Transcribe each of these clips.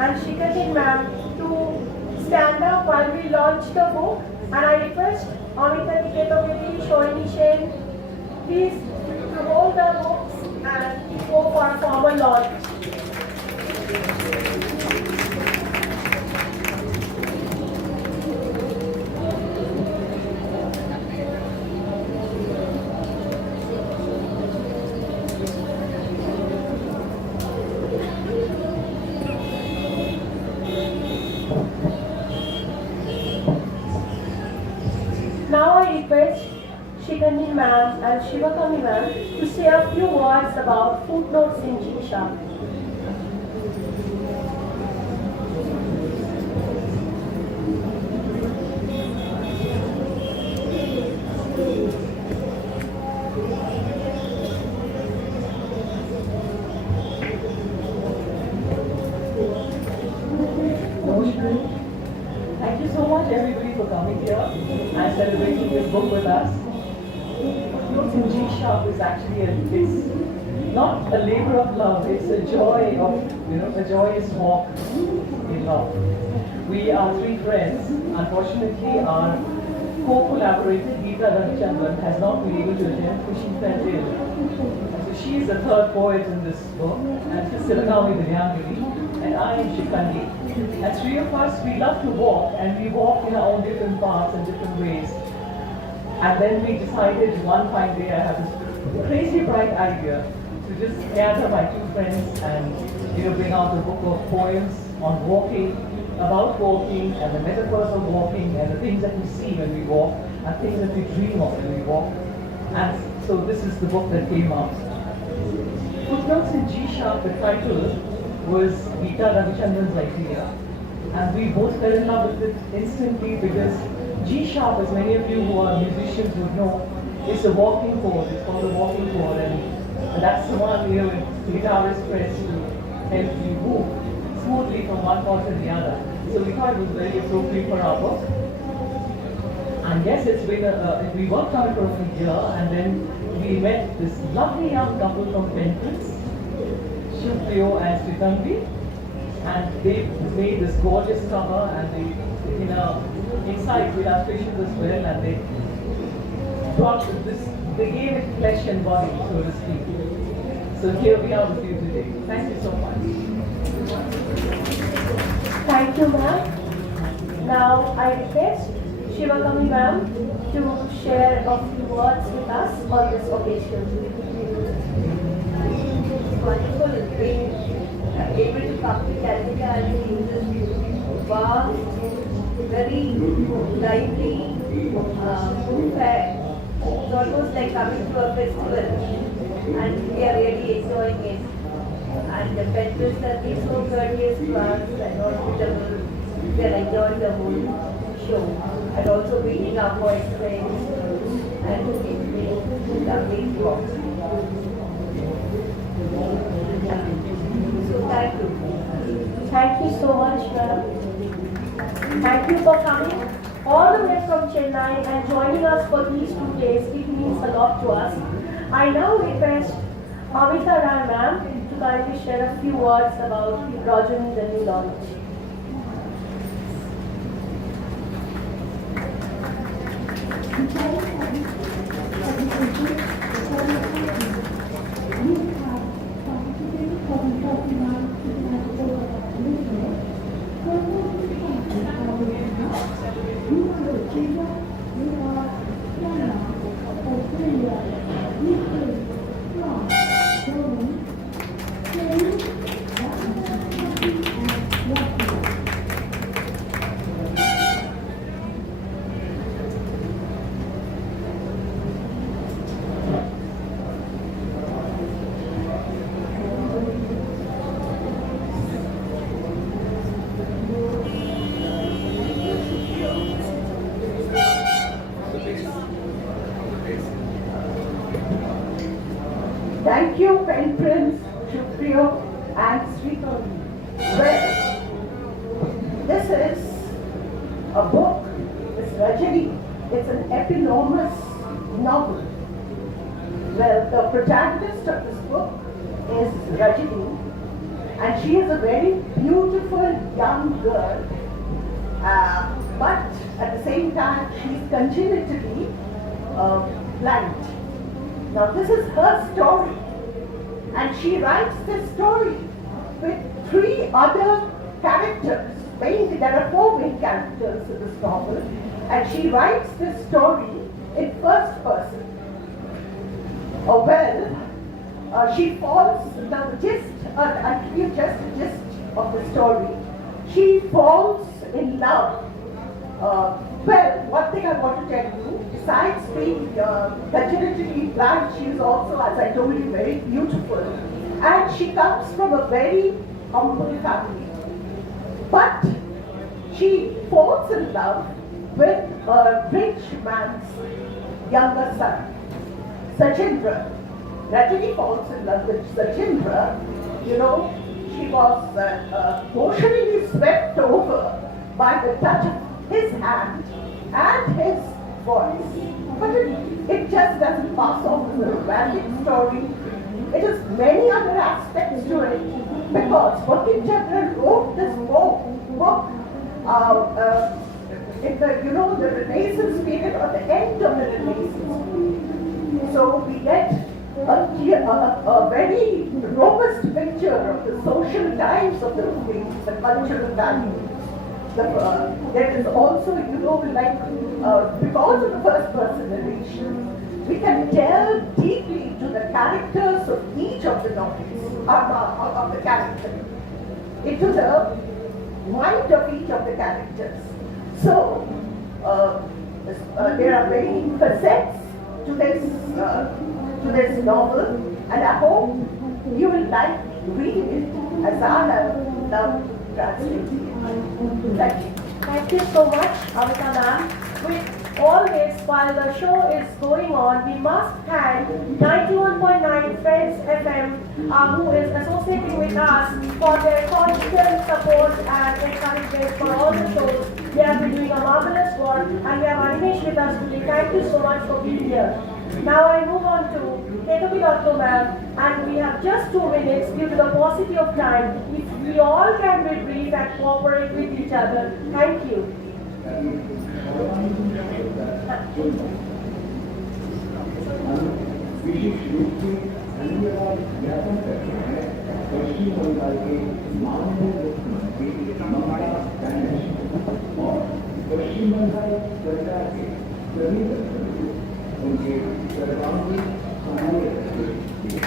and Shikati ma'am to stand up while we launch the book. And I request Amita Niketogiri, Shoini Shen, please to hold the books and go for a formal launch. Now I request Shikandi ma'am and Shivakami ma'am to say a few words about footnotes in G-Sharp. Thank you so much everybody for coming here and celebrating this book with us. Footnotes in G-Sharp is actually it's not a labor of love, it's a joy of, a joyous walk in love. We are three friends. Unfortunately, our co-collaborator Geeta Ravichandran has not been able to attend because she fell ill. So she is the third poet in this book, and she's Sivanami Vidyangiri, and I am Shikandi. And three of us, we love to walk, and we walk in our own different paths and different ways. And then we decided one fine day, I have this crazy bright idea to just gather my two friends and bring out the book of poems on walking, about walking, and the metaphors of walking, and the things that we see when we walk, and things that we dream of when we walk. And so this is the book that came out. Footnotes in G-Sharp, the title was Geeta Ravichandran's idea, and we both fell in love with it instantly because G-Sharp, as many of you who are musicians would know, is a walking chord. It's called a walking chord, and that's the one the guitarist press to help you move smoothly from one chord to the other. So we thought it was very appropriate for our book. And yes, it's been we worked on it for a year, and then we met this lovely young couple from Penprints, Shivpriyo and Sritanvi, and they made this gorgeous cover, and they inside illustrations as well, and they brought they gave it flesh and body, so to speak. So here we are with you today. Thank you so much. Thank you, ma'am. Now I request Shivakami ma'am to share a few words with us on this occasion. It's wonderful being able to come to Calcutta and see this vast, very lively food fair. It's almost like coming to a festival, and we are really enjoying it. And the Penprints have been so courteous to us and hospitable. We are enjoying the whole show, and also meeting our voice friends and it's lovely walk. So thank you. Thank you so much, ma'am. Thank you for coming all the way from Chennai and joining us for these 2 days. It means a lot to us. I now request Amita Rai ma'am to kindly share a few words about Rajani, the new launch. Thank you, Penprints, Shivpriyo and Sritanvi. Well, this is a book, it's Rajani, it's an epinomous novel. Well, the protagonist of this book is Rajani, and she is a very beautiful young girl, but at the same time she's congenitally blind. Now this is her story, and she writes this story with three other characters. Mainly, there are four main characters in this novel, and she writes this story in first person. She falls, now the gist, I'll give you just the gist of the story. She falls in love. One thing I want to tell you, besides being congenitally blind, she is also, as I told you, very beautiful. And she comes from a very humble family. But she falls in love with a rich man's younger son, Sachindra. Rajini falls in love with Sachindra. You know, she was emotionally swept over by the touch of his hand and his voice. But it just doesn't pass off as a romantic story. It has many other aspects to it, because Bankim Chandra wrote this book in the Renaissance period, or the end of the Renaissance period. So we get a very robust picture of the social times of the things, the cultural values. There is also, because of the first person narration, we can delve deeply into the characters of each of the novels, of the characters, into the mind of each of the characters. So, there are many facets to this novel, and I hope you will like reading it as I have loved translating it. Thank you. Thank you so much, Amita ma'am. With always, while the show is going on, we must thank 91.9 Friends FM, who is associating with us for their constant support and encouragement for all the shows. They have been doing a marvelous work, and we have Animesh with us today. Thank you so much for being here. Now I move on to Ketami ma'am, and we have just 2 minutes due to the paucity of time. If we all can be brief and cooperate with each other. Thank you. विशेष रूप से धन्यवाद ज्ञापन करते हैं पश्चिम बंगाल के माननीय मुख्यमंत्री ममता बनर्जी और पश्चिम बंगाल सरकार के सभी दफ्तरों उनके सर्वांगीण सहायता के लिए।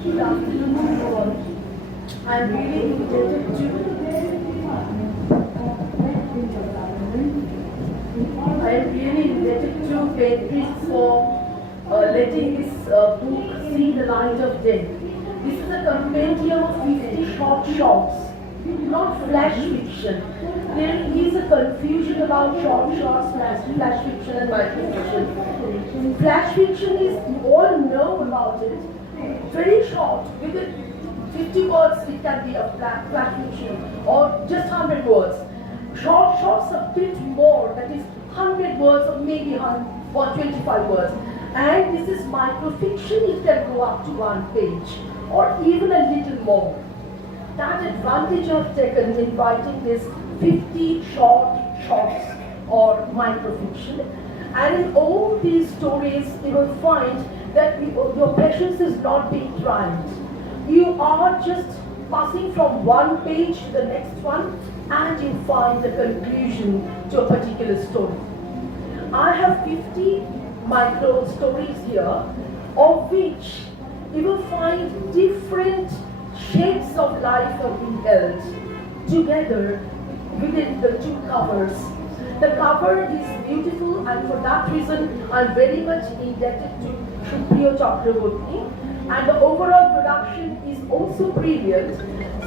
Good afternoon to all. I'm really indebted to Penprints for letting this book see the light of day. This is a compendium of 50 short shorts, not flash fiction. There is a confusion about short shorts, flash fiction and microfiction. Flash fiction is, you all know about it, very short, within 50 words it can be a flash fiction, or just 100 words. Short shorts a bit more, that is 100 words or maybe 125 words. And this is microfiction, it can go up to 1 page or even a little more. That advantage I've taken in writing this 50 shorts or microfiction. And in all these stories, you will find that your patience is not being tried. You are just passing from one page to the next one, and you find the conclusion to a particular story. I have 50 micro stories here, of which you will find different shades of life are being held together within the 2 covers. The cover is beautiful, and for that reason I'm very much indebted to Supriya Chakraborty, and the overall production is also brilliant,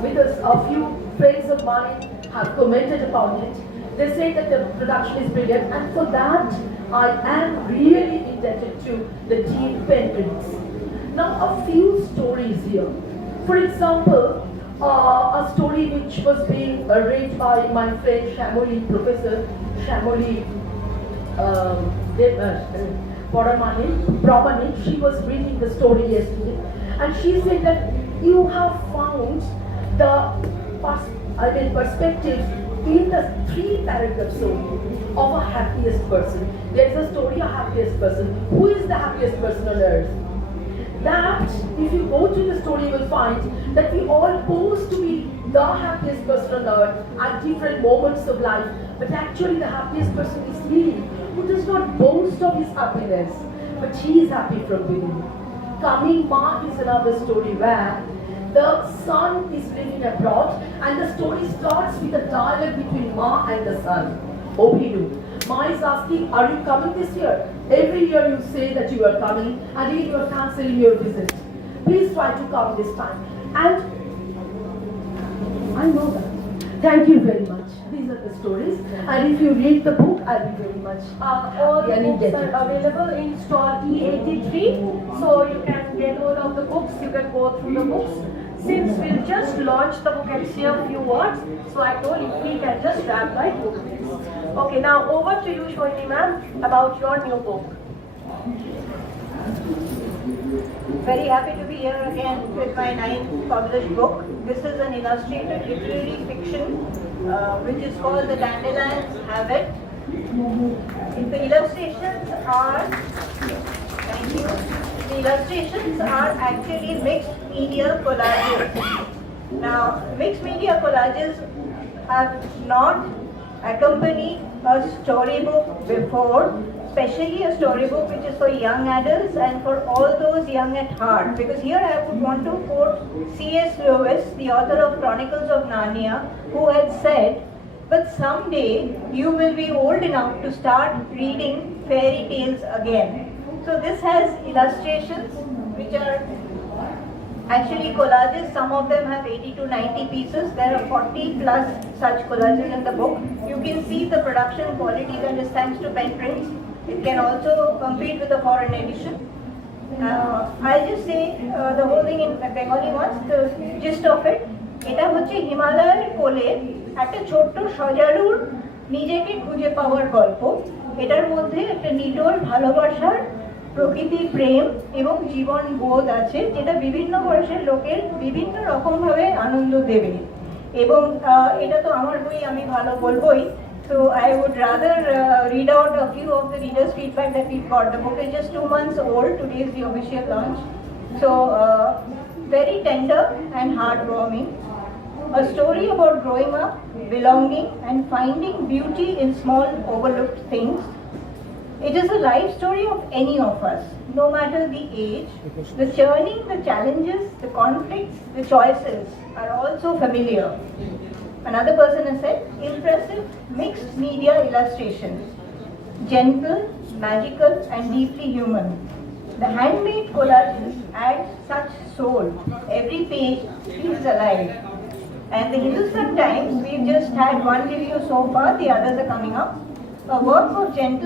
because a few friends of mine have commented upon it. They say that the production is brilliant, and for that I am really indebted to the team Penprints. Now a few stories here. For example, a story which was being read by my friend Shamoli, Professor Shamoli Pramani, she was reading the story yesterday, and she said that you have found the perspective in the three paragraphs only of a happiest person. There is a story of happiest person. Who is the happiest person on earth? That if you go to the story, you will find that we all pose to be the happiest person on earth at different moments of life. But actually, the happiest person is he who does not boast of his happiness, but he is happy from within. Coming Ma is another story where the son is living abroad, and the story starts with a dialogue between Ma and the son. Obinu. Ma is asking, are you coming this year? Every year you say that you are coming, and yet you are cancelling your visit. Please try to come this time. And I know that. Thank you very much. These are the stories. And if you read the book, I'll be very much All the happy and books indebted. are available in stall E83, so you can get hold of the books, you can go through the books. Since we'll just launch the book and say a few words, so I told you we can just grab by 2 minutes. Okay, now over to you, Shoini ma'am, about your new book. Very happy to be here again with my 9th published book. This is an illustrated literary fiction which is called The Dandelions Have It. The illustrations are, thank you, the illustrations are actually mixed media collages. Now, mixed media collages have not accompanied a storybook before, especially a storybook which is for young adults and for all those young at heart. Because here I would want to quote C.S. Lewis, the author of Chronicles of Narnia, who had said, "But someday you will be old enough to start reading fairy tales again." So this has illustrations which are actually collages. Some of them have 80 to 90 pieces. There are 40 plus such collages in the book. You can see the production quality that is thanks to Penprints. It can also compete with the foreign edition. I'll just say the whole thing in Bengali once, the gist of it. এটা হচ্ছে হিমালয়ের কোলে একটা ছোট্ট সজারুর নিজেকে খুঁজে পাওয়ার গল্প। এটার মধ্যে একটা নিটোল ভালোবাসার প্রকৃতি প্রেম এবং জীবন বোধ আছে, যেটা বিভিন্ন বয়সের লোকের বিভিন্ন রকম ভাবে আনন্দ দেবে। এবং এটা তো আমার বই, আমি ভালো বলবোই। So I would rather read out a few of the readers' feedback that we've got. The book is just 2 months old. Today is the official launch. So very tender and heartwarming. A story about growing up, belonging, and finding beauty in small overlooked things. It is a life story of any of us, no matter the age. The churning, the challenges, the conflicts, the choices are all so familiar. Another person has said, impressive mixed media illustrations, gentle, magical, and deeply human. The handmade collages add such soul. Every page feels alive. And the Hindustan Times, we've just had one review so far, the others are coming up. A work of gentle